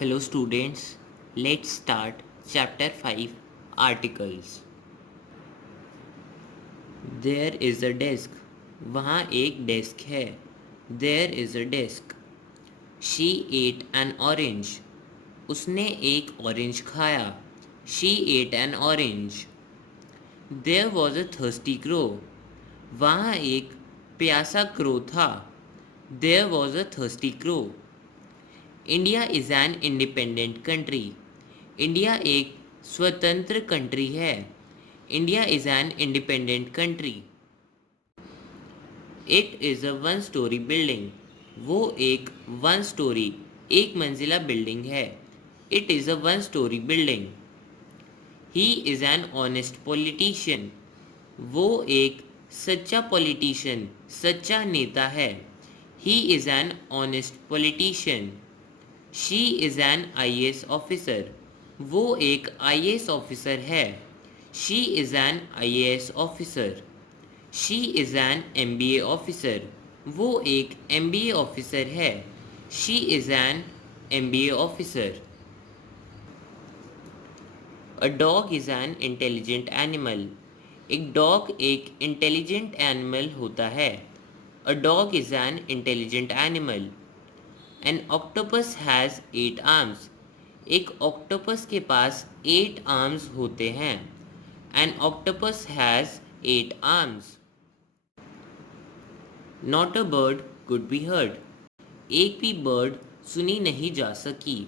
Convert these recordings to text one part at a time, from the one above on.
Hello students, let's start chapter 5 articles. There is a desk. वहाँ एक desk है. There is a desk. She ate an orange. उसने एक orange खाया. She ate an orange. There was a thirsty crow. वहाँ एक प्यासा crow था. There was a thirsty crow. India is an independent country. India एक स्वतंत्र कंट्री है. India is an independent country. It is a one story building. वो एक one story एक मंजिला बिल्डिंग है. It is a one story building. He is an honest politician. वो एक सच्चा पॉलिटिशियन सच्चा नेता है. He is an honest politician. She is an IAS officer. वो एक IAS ऑफिसर है. She is an IAS officer. She is an MBA officer. वो एक MBA ऑफिसर है. She is an MBA officer. A dog is an intelligent animal. एक dog एक intelligent animal होता है. A dog is an intelligent animal. An octopus has 8 arms. एक octopus के पास 8 arms होते हैं. An octopus has 8 arms. Not a bird could be heard. एक भी बर्ड सुनी नहीं जा सकी.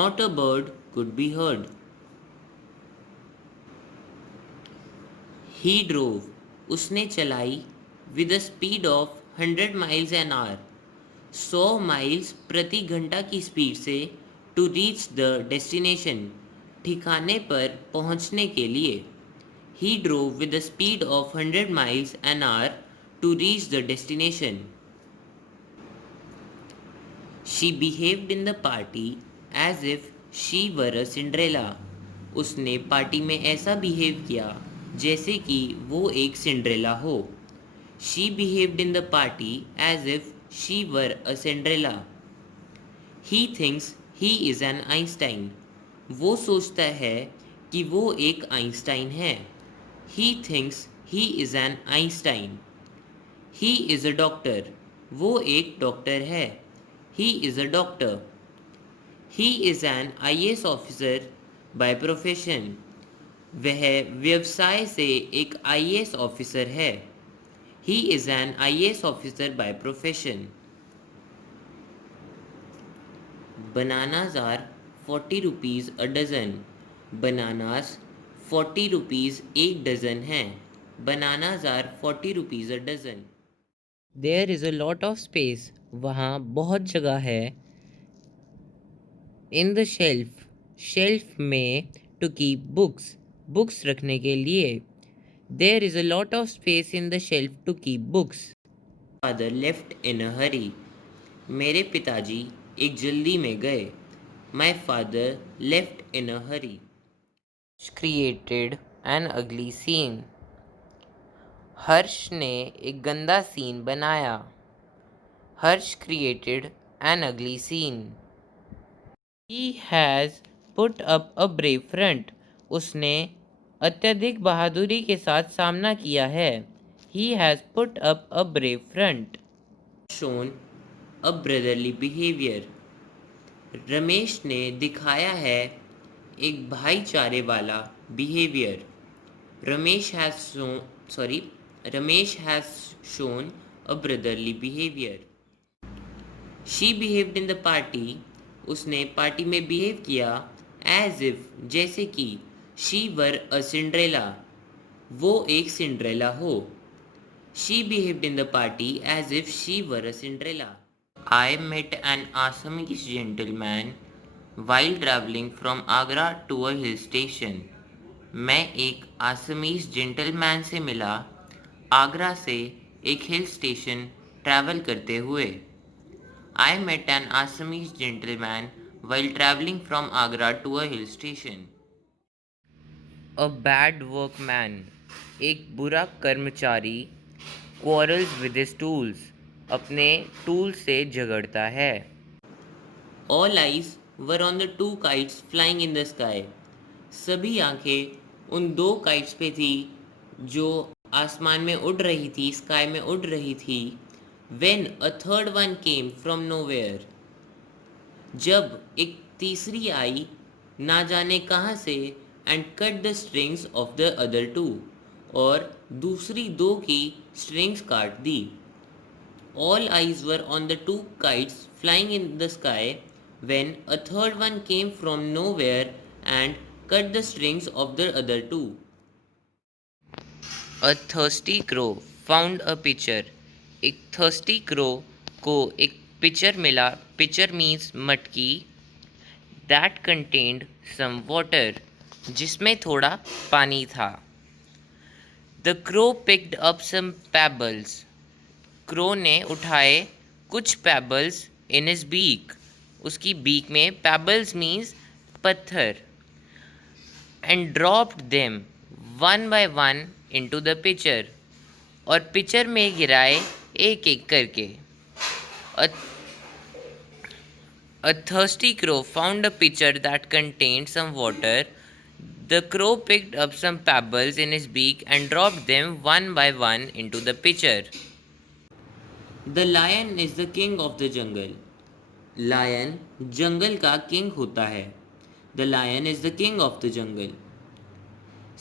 Not a bird could be heard. He drove. उसने चलाई with a speed of 100 miles an hour. 100 miles प्रति घंटा की स्पीड से टू रीच द डेस्टिनेशन ठिकाने पर पहुंचने के लिए. He drove with the speed of 100 miles an hour to reach the destination. She behaved in the party as if she were a Cinderella. उसने पार्टी में ऐसा बिहेव किया जैसे कि वो एक सिंड्रेला हो. She behaved in the party as if she were a Cinderella. He thinks he is an Einstein. वो सोचता है कि वो एक आइंस्टाइन है. He thinks he is an Einstein. He is a doctor. वो एक डॉक्टर है. He is a doctor. He is an IAS officer by profession. वह व्यवसाय से एक IAS ऑफिसर है. He is an IAS officer by profession. Bananas are 40 rupees a dozen. Bananas 40 rupees एक dozen हैं. Bananas are 40 rupees a dozen. There is a lot of space. वहाँ बहुत जगह है. In the shelf. Shelf में to keep books. Books रखने के लिए. There is a lot of space in the shelf to keep books. Father left in a hurry. मेरे पिताजी एक जल्दी में गए. My father left in a hurry. Created an ugly scene. हर्ष ने एक गंदा सीन बनाया. हर्ष created an ugly scene. He has put up a brave front. उसने अत्यधिक बहादुरी के साथ सामना किया है. He has put up a brave front. Shown a brotherly behavior. Ramesh ने दिखाया है एक भाईचारे वाला behavior. Ramesh has shown a brotherly behavior. She behaved in the party. उसने पार्टी में बिहेव किया as if जैसे कि she were a Cinderella. वो एक सिंड्रेला हो. She behaved in the party as if she were a Cinderella. I met an Assamese gentleman while traveling from Agra to a hill station. मैं एक आसमीज gentleman से मिला आगरा से एक हिल स्टेशन ट्रैवल करते हुए. I met an Assamese gentleman while traveling from Agra to a hill station. A bad workman. एक बुरा कर्मचारी quarrels with his tools. अपने टूल से झगड़ता है. All eyes were on the two kites flying in the sky. सभी आंखें उन दो काइट्स पे थी जो आसमान में उड़ रही थी, स्काई में उड़ रही थी. When a third one came from nowhere. जब एक तीसरी आई ना जाने कहाँ से, and cut the strings of the other two, और दूसरी दो की स्ट्रिंग्स काट दी. All eyes were on the two kites flying in the sky when a third one came from nowhere and cut the strings of the other two. A thirsty crow found a pitcher. एक thirsty crow को एक pitcher मिला. Pitcher means मटकी. That contained some water. जिसमें थोड़ा पानी था. The crow picked up some pebbles. Crow ने उठाए कुछ पेबल्स इन हिज बीक. उसकी बीक में पेबल्स मीन्स पत्थर. And dropped them one by one into the pitcher. और पिचर में गिराए एक एक करके. A thirsty crow found a pitcher that contained some water. The crow picked up some pebbles in his beak and dropped them one by one into the pitcher. The lion is the king of the jungle. Lion जंगल का king होता है. The lion is the king of the jungle.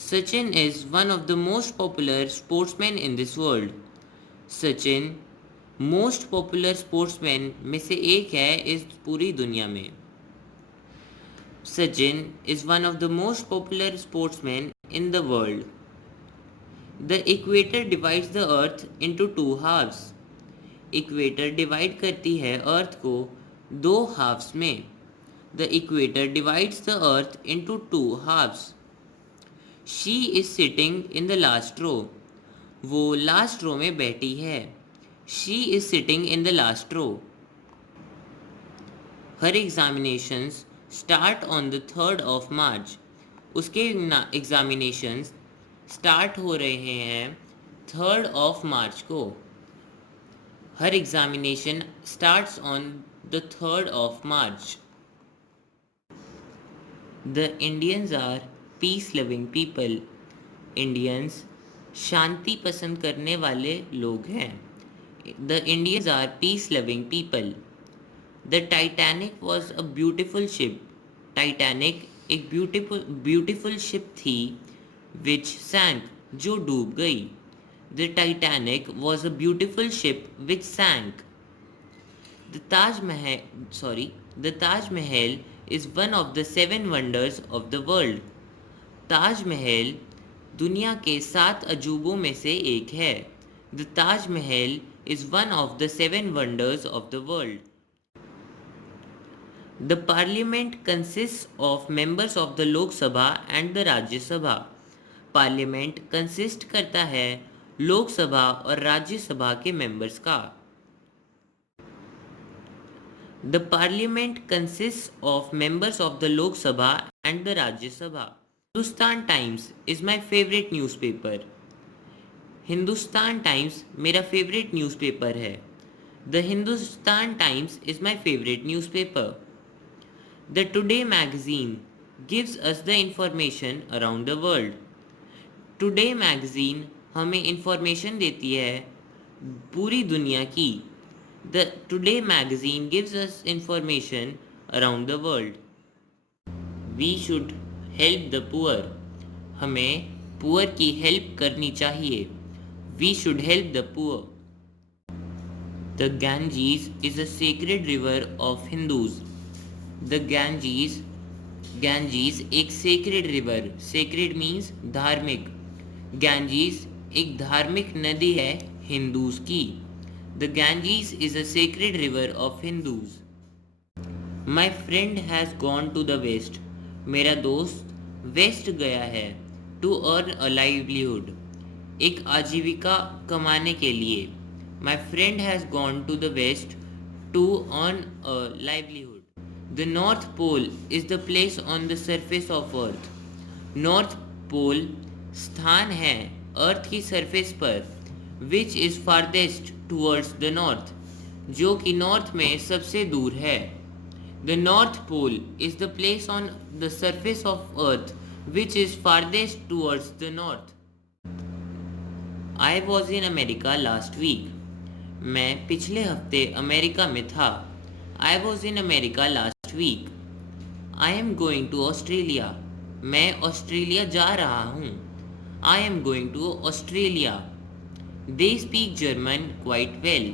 Sachin is one of the most popular sportsmen in this world. Sachin most popular sportsman में से एक है इस पूरी दुनिया में. Sachin is one of the most popular sportsman in the world. The equator divides the earth into two halves. Equator divide करती है अर्थ को दो हाफ्स में. The equator divides the earth into two halves. She is sitting in the last row. वो last रो में बैठी है. She is sitting in the last row. Her examinations start on the 3rd of March. उसके examinations start हो रहे हैं 3rd of March को. Her examination starts on the 3rd of March. The Indians are peace-loving people. Indians शांति पसंद करने वाले लोग हैं. The Indians are peace-loving people. The Titanic was a beautiful ship. Titanic एक beautiful ship थी which sank, जो डूब गई. The Titanic was a beautiful ship which sank. The Taj Mahal is one of the 7 wonders of the world. Taj Mahal दुनिया के 7 अजूबों में से एक है. The Taj Mahal is one of the 7 wonders of the world. The parliament consists of members of the Lok Sabha and the Rajya Sabha. Parliament consist करता है लोक सभा और राज्य सभा के members का. The parliament consists of members of the Lok Sabha and the Rajya Sabha. Hindustan Times is my favorite newspaper. Hindustan Times मेरा फेवरेट न्यूज़पेपर है. The Hindustan Times is my favourite newspaper. The Today magazine gives us the information around the world. Today magazine हमें information देती है पूरी दुनिया की. The Today magazine gives us information around the world. We should help the poor. हमें poor की help करनी चाहिए. We should help the poor. The Ganges is a sacred river of Hindus. The Ganges एक sacred river. Sacred means धार्मिक. Ganges एक धार्मिक नदी है हिंदूज की. The Ganges is a sacred river of Hindus. My friend has gone to the west. मेरा दोस्त waste गया है. To earn a livelihood. एक आजीविका कमाने के लिए. My friend has gone to the west to earn a livelihood. The North Pole is the place on the surface of Earth. North Pole स्थान है अर्थ की सरफेस पर. Which is farthest towards the north. जो कि north में सबसे दूर है. The North Pole is the place on the surface of Earth which is farthest towards the north. I was in America last week. मैं पिछले हफ्ते अमेरिका में था. I was in America last week. I am going to Australia. मैं Australia जा रहा हूँ. I am going to Australia. They speak German quite well.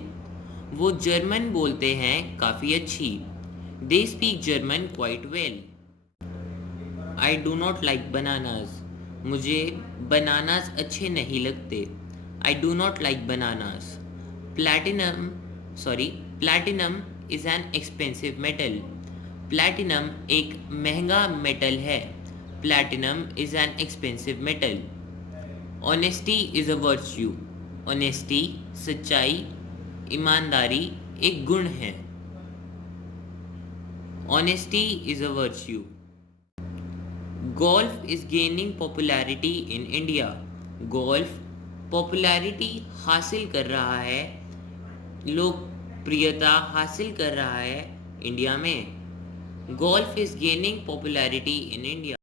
वो जर्मन बोलते हैं काफ़ी अच्छी. They speak German quite well. I do not like bananas. मुझे बनानास अच्छे नहीं लगते. I do not like bananas. Platinum is an expensive metal. Platinum एक महंगा मेटल है. Platinum is an expensive metal. Honesty is a virtue. Honesty सच्चाई, ईमानदारी एक गुण है. Honesty is a virtue. Golf is gaining popularity in India. Golf popularity हासिल कर रहा है, लोकप्रियता हासिल कर रहा है इंडिया में. Golf is gaining popularity in India.